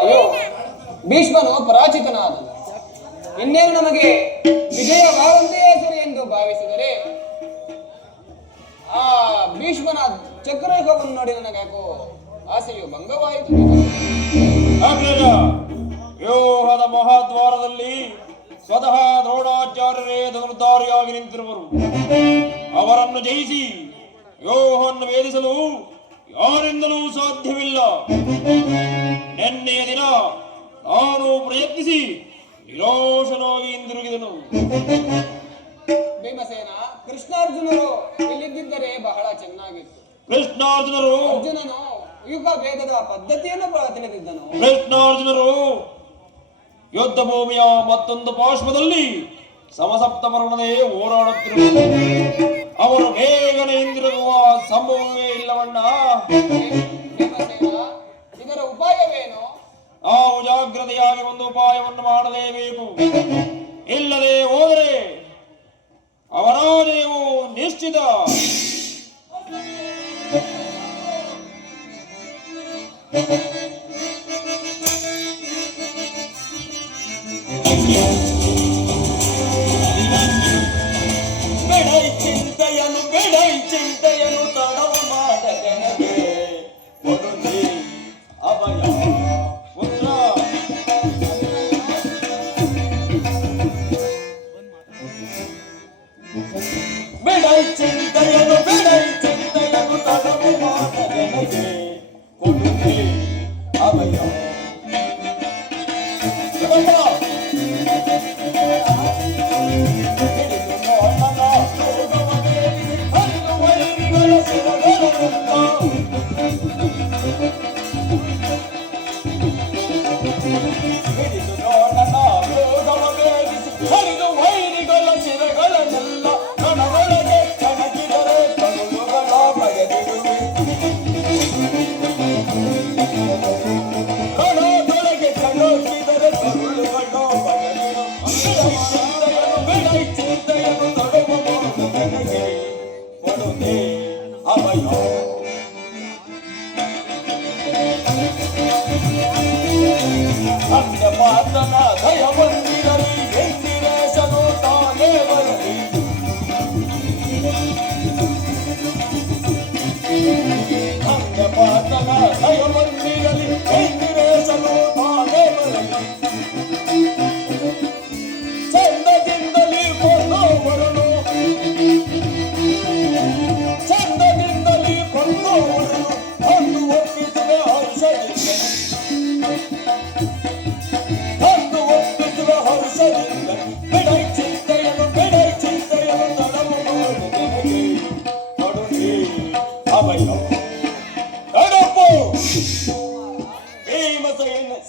ಅಯ್ಯೋ, ಭೀಷ್ಮನು ಪರಾಜಿತನಾದನು. ಇನ್ನೇನು ನಮಗೆ ವಿಜಯವಾದಂತೆಯೇ ಸರಿ ಎಂದು ಭಾವಿಸಿದರೆ ಆ ಭೀಷ್ಮನ ಚಕ್ರಯುಗವನ್ನು ನೋಡಿ ನನಗ್ಯಾಕೋ ಆಸೆಯು ಭಂಗವಾಯಿತು. ವ್ಯೂಹದ ಮಹಾದ್ವಾರದಲ್ಲಿ ಸ್ವತಃ ದ್ರೋಣಾಚಾರ್ಯರೇ ಧನುರ್ಧಾರಿಯಾಗಿ ನಿಂತಿರುವರು. ಅವರನ್ನು ಜಯಿಸಿ ವ್ಯೂಹವನ್ನು ವೇದಿಸಲು ಯಾರಿಂದಲೂ ಸಾಧ್ಯವಿಲ್ಲ. ನಿನ್ನೆಯ ದಿನ ನಾನು ಪ್ರಯತ್ನಿಸಿ ನಿರಾಶನಾಗಿ ಹಿಂದಿರುಗಿದನು. ಭೀಮಸೇನ, ಕೃಷ್ಣಾರ್ಜುನರು ಇಲ್ಲಿದ್ದರೆ ಬಹಳ ಚೆನ್ನಾಗಿತ್ತು. ಅರ್ಜುನನು ಯುಗ ಭೇದದ ಪದ್ಧತಿಯನ್ನು ತಿಳಿದಿದ್ದನು. ಕೃಷ್ಣಾರ್ಜುನರು ಯುದ್ಧ ಭೂಮಿಯ ಮತ್ತೊಂದು ಪಾರ್ಶ್ವದಲ್ಲಿ ಸಮಸಪ್ತಮರಣದೇ ಹೋರಾಡುತ್ತಿರುವರು. ಅವರು ಬೇಗನೆ ಹಿಂದಿರುಗುವ ಸಂಭವವೇ ಇಲ್ಲವಣ್ಣ. ಇದರ ಉಪಾಯವೇನು? ನಾವು ಜಾಗ್ರತೆಯಾಗಿ ಒಂದು ಉಪಾಯವನ್ನು ಮಾಡಲೇಬೇಕು. ಇಲ್ಲದೆ ಹೋದರೆ ಅವರಾಜಯವು ನಿಶ್ಚಿತ. ಚಿಂತೆಯನ್ನು ತಡವ ಮಾಡದೆನಗೆ ಕೊಡುನಿ ಅಭಯ ಪುತ್ರ. ಬಿಡೈ ಚಿಂತೆಯನ್ನು ತಡವ ಮಾಡದೆನಗೆ ಕೊಡುನಿ ಅಭಯ.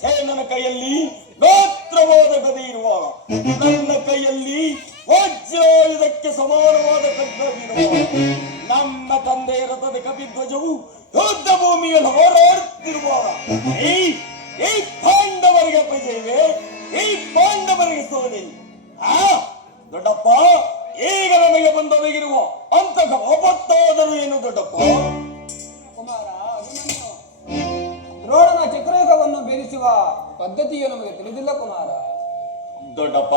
ಸೇನನ ಕೈಯಲ್ಲಿ ಗೋತ್ರವಾದ ಗದೆ ಇರುವಾಗ ನನ್ನ ಕೈಯಲ್ಲಿ ವಜ್ರಾಯುಧಕ್ಕೆ ಸಮಾನವಾದ ಖಡ್ಗವಿರುವಾಗ ನಮ್ಮ ತಂದೆಯ ರಥದ ಕಪಿಧ್ವಜವು ಯುದ್ಧ ಭೂಮಿಯಲ್ಲಿ ಹೋರಾಡುತ್ತಿರುವಾಗ ಈ ಪಾಂಡವರಿಗೆ ಅಪಜಯವೇ, ಈ ಪಾಂಡವರಿಗೆ ಸೋಲೆ. ದೊಡ್ಡಪ್ಪ, ಈಗ ನಮಗೆ ಬಂದೊದಗಿರುವ ಅಂತಹ ಒಬ್ಬತ್ತಾದರೂ ಏನು ದೊಡ್ಡಪ್ಪ? ಕುಮಾರ, ದ್ರೋಣನ ಚಕ್ರಯುಗವನ್ನು ಭೇದಿಸುವ ಪದ್ಧತಿಯು ನಮಗೆ ತಿಳಿದಿಲ್ಲ ಕುಮಾರ. ದೊಡ್ಡಪ್ಪ,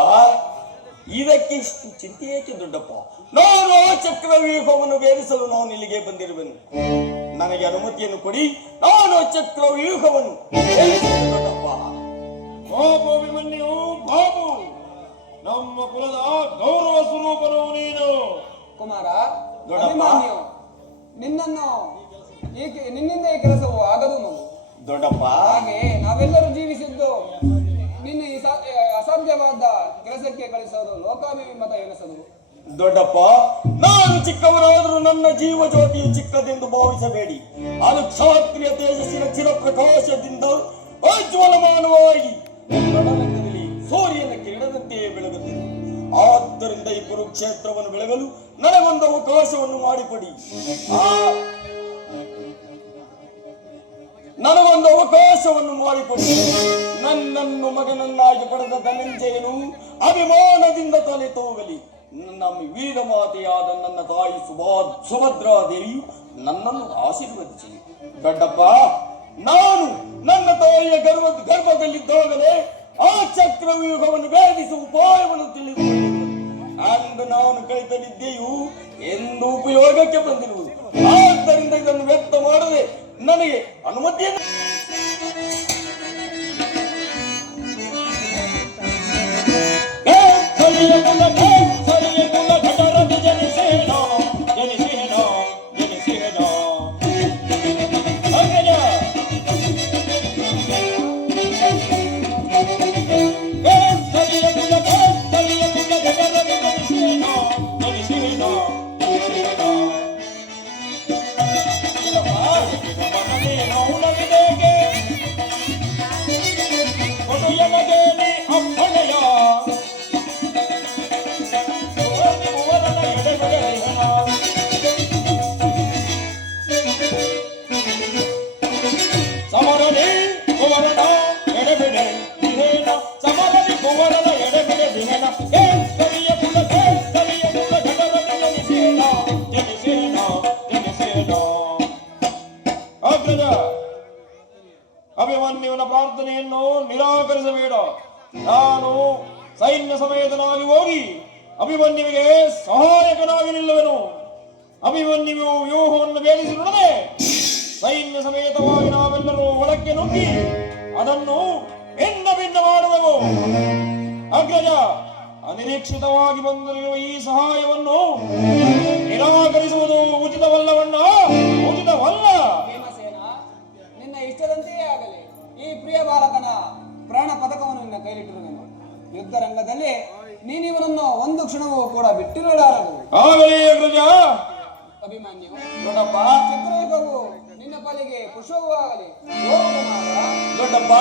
ಇದಕ್ಕೆ ಇಷ್ಟು ಚಿಂತೆ ಏಕೆ ದೊಡ್ಡಪ್ಪ? ನಾನು ಚಕ್ರವ್ಯೂಹವನ್ನು ಭೇದಿಸಲು ನಾನು ಇಲ್ಲಿಗೆ ಬಂದಿರುವೆನು. ನನಗೆ ಅನುಮತಿಯನ್ನು ಕೊಡಿ, ನಾನು ಚಕ್ರವ್ಯೂಹವನ್ನು ದೊಡ್ಡಪ್ಪ. ಬಾಬು ಅಭಿಮನ್ಯು, ಬಾಬು, ನಮ್ಮ ಕುಲದ ಗೌರವ ಸ್ವರೂಪನು ನೀನು. ಕುಮಾರ, ಅಭಿಮನ್ಯು, ನಿನ್ನಿಂದ ಈ ಕೆಲಸವು ಆಗದು ಮಗು. ದೊಡ್ಡಪ್ಪ, ಹಾಗೆ ನಾವೆಲ್ಲರೂ ಜೀವಿಸಿದ್ದು ನಿನ್ನ ಅಸಾಧ್ಯವಾದ ಕೆಲಸಕ್ಕೆ ಕಳಿಸೋದು ಲೋಕಾಭಿಮತ ಎನಿಸದು. ದೊಡ್ಡಪ್ಪ, ನಾನು ಚಿಕ್ಕವನಾದರೂ ನನ್ನ ಜೀವ ಜ್ಯೋತಿಯು ಚಿಕ್ಕದೆಂದು ಭಾವಿಸಬೇಡಿ. ಅದು ಕ್ಷಾತ್ರಿಯ ತೇಜಸ್ಸಿನ ಚಿರಪ್ರಕಾಶದಿಂದ ಉಜ್ವಲಮಾನವಾಗಿ ಸೂರ್ಯನ ಕಿರಣದಂತೆಯೇ ಬೆಳಗುತ್ತದೆ. ಆದ್ದರಿಂದ ಈ ಕುರುಕ್ಷೇತ್ರವನ್ನು ಬೆಳಗಲು ನನಗೊಂದು ಅವಕಾಶವನ್ನು ಮಾಡಿಕೊಡಿ. ನನ್ನನ್ನು ಮಗನನ್ನಾಗಿ ಪಡೆದ ಧನಂಜಯನು ಅಭಿಮಾನದಿಂದ ತಲೆ ತೂಗಲಿ. ನಮ್ಮ ವೀರ ಮಾತೆಯಾದ ನನ್ನ ತಾಯಿ ಸುಭದ್ರಾದೇವಿಯು ನನ್ನನ್ನು ಆಶೀರ್ವದಿಸಲಿ. ದೊಡ್ಡಪ್ಪ, ನಾನು ನನ್ನ ತಾಯಿಯ ಗರ್ಭ ಲೋಕದಲ್ಲಿದ್ದಾಗಲೇ ಆ ಚಕ್ರವ್ಯೂಹವನ್ನು ಭೇದಿಸುವ ಉಪಾಯವನ್ನು ತಿಳಿದುಕೊಂಡಿರುವುದು. ಅಂದು ನಾನು ಕಲಿತಲಿದ್ದೆಯು ಎಂದು ಉಪಯೋಗಕ್ಕೆ ಬಂದಿರುವುದು. ಆದ್ದರಿಂದ ಇದನ್ನು ವ್ಯಕ್ತ ಮಾಡದೆ ನನಗೆ ಅನುಮತಿಯನ್ನು ಅಭಿಮನ್ಯುವಿನ ಪ್ರಾರ್ಥನೆಯನ್ನು ನಿರಾಕರಿಸಬೇಡ. ನಾನು ಸೈನ್ಯ ಸಮೇತನಾಗಿ ಹೋಗಿ ಅಭಿಮನ್ಯುವಿಗೆ ಸಹಾಯಕನಾಗಿ ನಿಲ್ಲುವೆನು. ಅಭಿಮನ್ಯು ವ್ಯೂಹವನ್ನು ಭೇದಿಸಿ ನುಡದೆ ಸೈನ್ಯ ಸಮೇತವಾಗಿ ನಾವೆಲ್ಲರೂ ಒಳಕ್ಕೆ ನುಗ್ಗಿ ಅದನ್ನು ಭಿನ್ನ ಭಿನ್ನ ಮಾಡುವೆವು. ಅಗ್ರಜ, ಅನಿರೀಕ್ಷಿತವಾಗಿ ಬಂದಿರುವ ಈ ಸಹಾಯವನ್ನು ನಿರಾಕರಿಸುವುದು ಉಚಿತವಲ್ಲವಣ್ಣ, ಉಚಿತವಲ್ಲ. ಭೀಮಸೇನ, ನಿನ್ನ ಇಷ್ಟದಂತೆಯೇ ಆಗಲಿ. ಈ ಪ್ರಿಯ ಬಾಲಕನ ಪ್ರಾಣ ಪದಕವನ್ನು ನಿನ್ನ ಕೈಲಿಟ್ಟಿರುವೆನು. ಯುದ್ಧ ರಂಗದಲ್ಲಿ ನೀನಿವನನ್ನು ಒಂದು ಕ್ಷಣವೂ ಕೂಡ ಬಿಟ್ಟಿರಲಾರದು. ಆಗಲಿ ಅಗ್ರಜ. ಅಭಿಮನ್ಯು, ದೊಡ್ಡಪ್ಪ, ಚಕ್ರಯುಗವು ನಿನ್ನ ಪಾಲಿಗೆ ಪುಷ್ಪವೂ ಆಗಲಿ. ದೊಡ್ಡಪ್ಪ,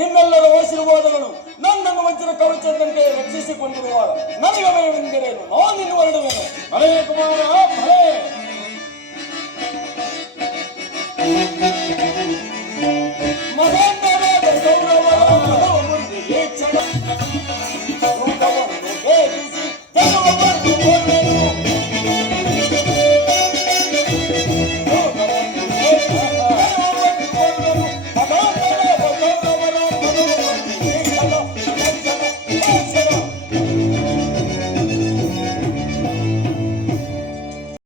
ನಿಮ್ಮೆಲ್ಲರ ಆಶೀರ್ವಾದಗಳು ನನ್ನನ್ನು ವಜ್ರ ಕವಚದಂತೆ ರಕ್ಷಿಸಿಕೊಂಡಿರುವಾಗ ನನಗೆ ಭಯವೆಂದರೇನು? ನಾನು ನಿನ್ನ ಹೊರಡುವೆನು. ಹರೇ ಕುಮಾರ, ಹರೇ. ಮಗಂದರಾದ ಗೌರವ ಈ ಕ್ಷಣ ಭೇದಿಸಿ